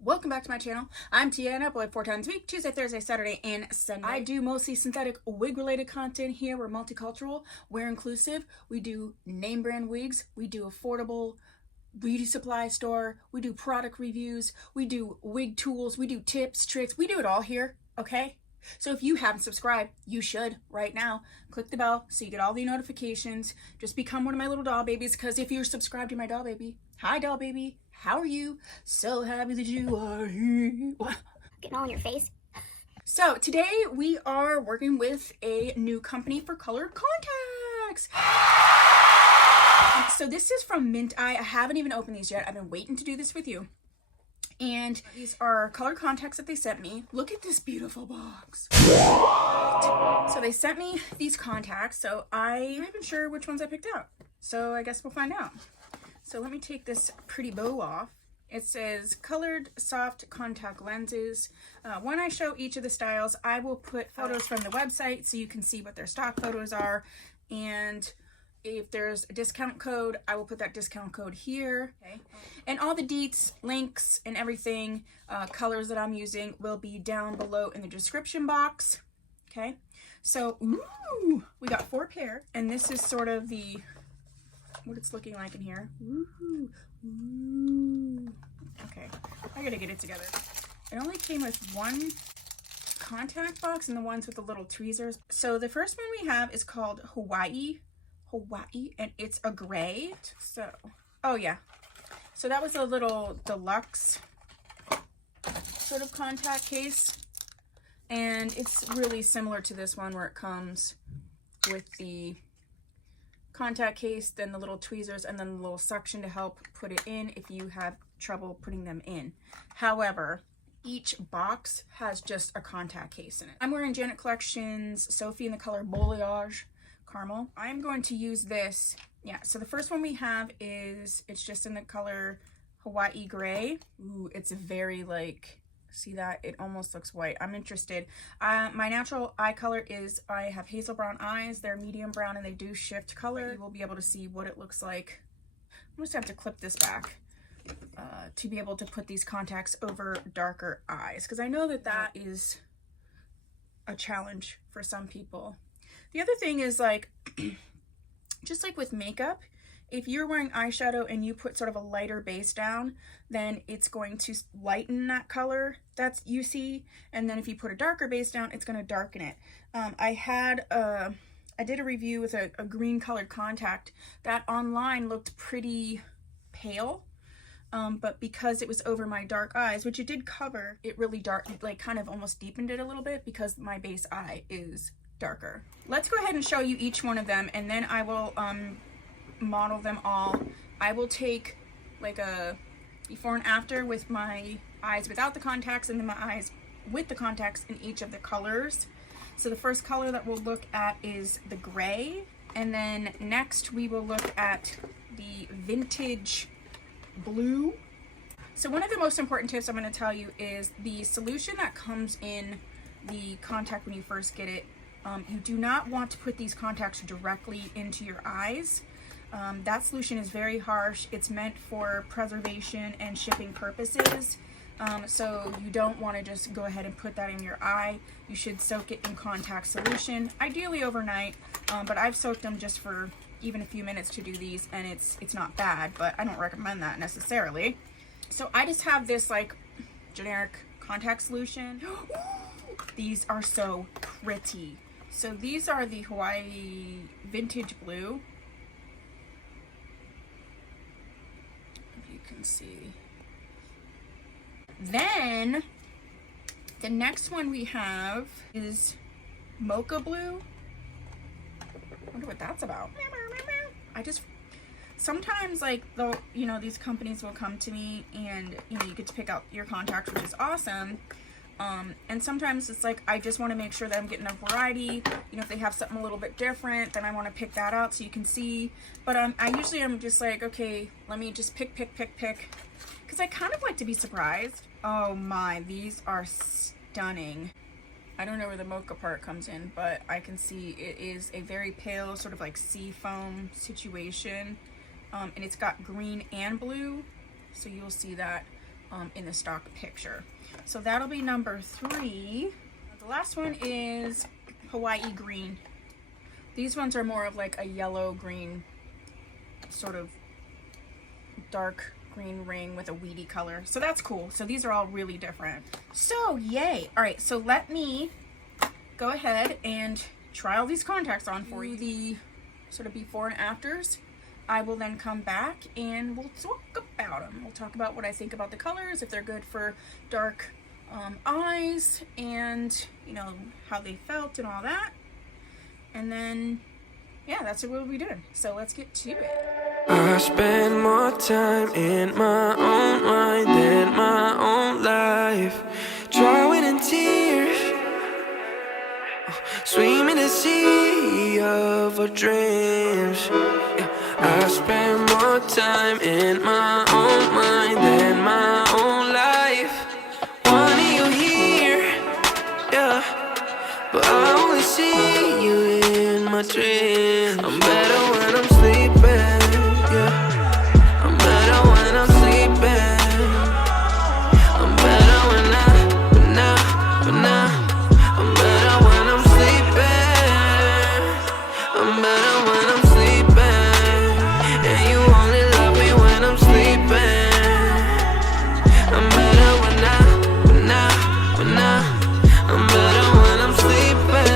Welcome back to my channel. I'm Tiana, upload 4 times a week, Tuesday, Thursday, Saturday, and Sunday. I do mostly synthetic wig related content here. We're multicultural, we're inclusive. We do name brand wigs, we do affordable beauty supply store, we do product reviews, we do wig tools, we do tips, tricks, we do it all here, okay? So if you haven't subscribed, you should right now. Click the bell so you get all the notifications. Just become one of my little doll babies, because if you're subscribed to my doll baby, hi doll baby, how are you? So happy that you are here. Getting all in your face. So today we are working with a new company for colored contacts. So this is from Minteye. I haven't even opened these yet. I've been waiting to do this with you. And these are colored contacts that they sent me. Look at this beautiful box. So they sent me these contacts. So I'm not even sure which ones I picked out. So I guess we'll find out. So let me take this pretty bow off. It says colored soft contact lenses. When I show each of the styles, I will put photos from the website so you can see what their stock photos are. And if there's a discount code, I will put that discount code here. Okay. And all the Deets, links, and everything, colors that I'm using will be down below in the description box. Okay. So, ooh, we got 4 pair. And this is sort of the what it's looking like in here. Ooh, ooh. Okay, I gotta get it together. It only came with 1 contact box and the ones with the little tweezers. So the first one we have is called Hawaii, and it's a gray. So, oh yeah. So that was a little deluxe sort of contact case. And it's really similar to this one where it comes with the contact case, then the little tweezers, and then the little suction to help put it in if you have trouble putting them in. However, each box has just a contact case in it. I'm wearing Janet Collections Sophie in the color Balayage Caramel. I'm going to use this. Yeah, so the first one we have is, it's just in the color Hawaii Gray. Ooh, it's very like, see that? It almost looks white. I'm interested. My natural eye color is, I have Hazel Brown Eyes. They're medium brown and they do shift color. You will be able to see what it looks like. I'm just have to clip this back to be able to put these contacts over darker eyes, because I know that that is a challenge for some people. The other thing is, like, just like with makeup, if you're wearing eyeshadow and you put sort of a lighter base down, then it's going to lighten that color that's you see. And then if you put a darker base down, it's going to darken it. I did a review with a green colored contact that online looked pretty pale. But because it was over my dark eyes, which it did cover, it really like kind of almost deepened it a little bit because my base eye is darker. Let's go ahead and show you each one of them, and then I will model them all. I will take like a before and after with my eyes without the contacts and then my eyes with the contacts in each of the colors. So the first color that we'll look at is the gray, and then next we will look at the vintage blue. So one of the most important tips I'm going to tell you is the solution that comes in the contact when you first get it. You do not want to put these contacts directly into your eyes. That solution is very harsh. It's meant for preservation and shipping purposes. So you don't want to just go ahead and put that in your eye. You should soak it in contact solution, ideally overnight, but I've soaked them just for even a few minutes to do these, and it's not bad, but I don't recommend that necessarily. So I just have this like generic contact solution. These are so pretty. So these are the Hawaii Vintage Blue. If you can see. Then the next one we have is Mocha Blue. I wonder what that's about. Sometimes like these companies will come to me and you get to pick out your contacts, which is awesome. And sometimes it's like I just want to make sure that I'm getting a variety. You know, if they have something a little bit different, then I want to pick that out so you can see. But I usually am just like, okay, let me just pick, because I kind of like to be surprised. Oh my, these are stunning. I don't know where the mocha part comes in, but I can see it is a very pale sort of like sea foam situation. And it's got green and blue, so you'll see that in the stock picture. So that'll be number 3. The last one is Hawaii Green. These ones are more of like a yellow green, sort of dark green ring with a weedy color. So that's cool. So these are all really different. So yay. All right, so let me go ahead and try all these contacts on for you. The sort of before and afters. I will then come back and we'll talk about them. We'll talk about what I think about the colors, if they're good for dark eyes, and you know, how they felt and all that. And then, yeah, that's what we'll be doing. So let's get to it. I spend more time in my own mind than my own life, drowning in tears, swimming in the sea of our dreams. I spend more time in my own mind than my own life. Wanting you here, yeah, but I only see you in my dreams. I'm better when I'm sleeping, yeah. I'm better when I'm sleeping. I'm better when I'm better when I'm sleeping. I'm better when I'm sleeping. And you only love me when I'm sleeping. I'm better when I'm better when I'm sleeping.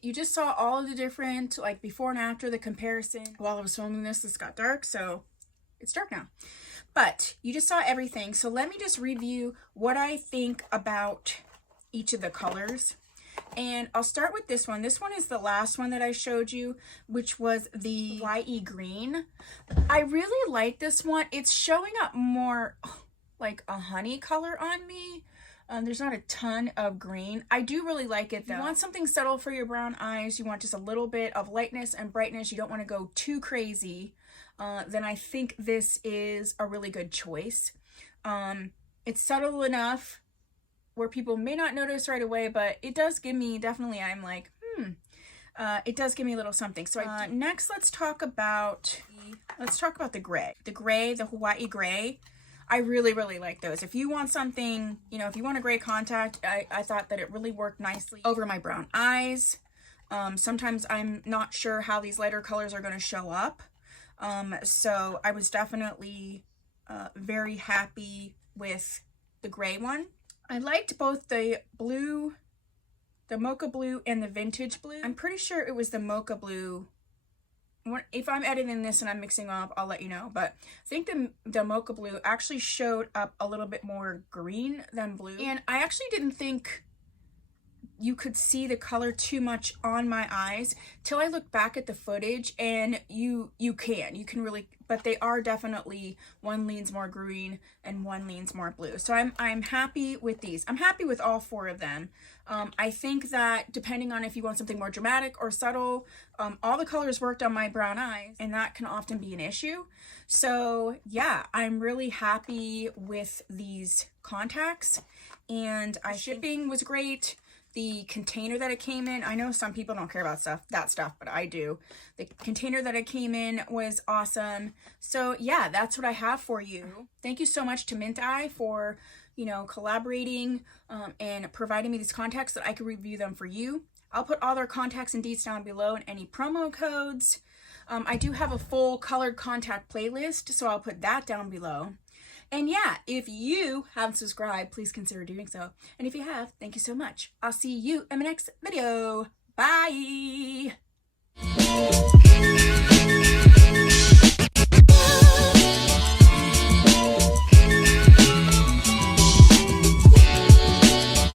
You just saw all of the different, like, before and after, the comparison. While I was filming this got dark, so it's dark now. But you just saw everything. So let me just review what I think about each of the colors. And I'll start with this one. This one is the last one that I showed you, which was the Hawaii Green. I really like this one. It's showing up more like a honey color on me. There's not a ton of green. I do really like it though. You want something subtle for your brown eyes. You want just a little bit of lightness and brightness. You don't want to go too crazy. Then I think this is a really good choice. It's subtle enough where people may not notice right away, but it does give me, definitely, I'm like, it does give me a little something. So next, let's talk about the gray. The gray, the Hawaii gray. I really, really like those. If you want something, you know, if you want a gray contact, I thought that it really worked nicely over my brown eyes. Sometimes I'm not sure how these lighter colors are going to show up. So I was definitely very happy with the gray one. I liked both the blue, the Mocha Blue, and the Vintage Blue. I'm pretty sure it was the Mocha Blue. If I'm editing this and I'm mixing up, I'll let you know. But I think the Mocha Blue actually showed up a little bit more green than blue. And I actually didn't think you could see the color too much on my eyes till I looked back at the footage, and you can really, but they are definitely, one leans more green and one leans more blue. So I'm happy with these. I'm happy with all 4 of them. I think that depending on if you want something more dramatic or subtle, all the colors worked on my brown eyes, and that can often be an issue. So yeah, I'm really happy with these contacts, and shipping was great. The container that it came in, I know some people don't care about that stuff, but I do. The container that it came in was awesome. So yeah, that's what I have for you. Thank you so much to Minteye for, you know, collaborating and providing me these contacts so that I could review them for you. I'll put all their contacts and deets down below and any promo codes. I do have a full colored contact playlist, so I'll put that down below. And yeah, if you haven't subscribed, please consider doing so. And if you have, thank you so much. I'll see you in my next video. Bye!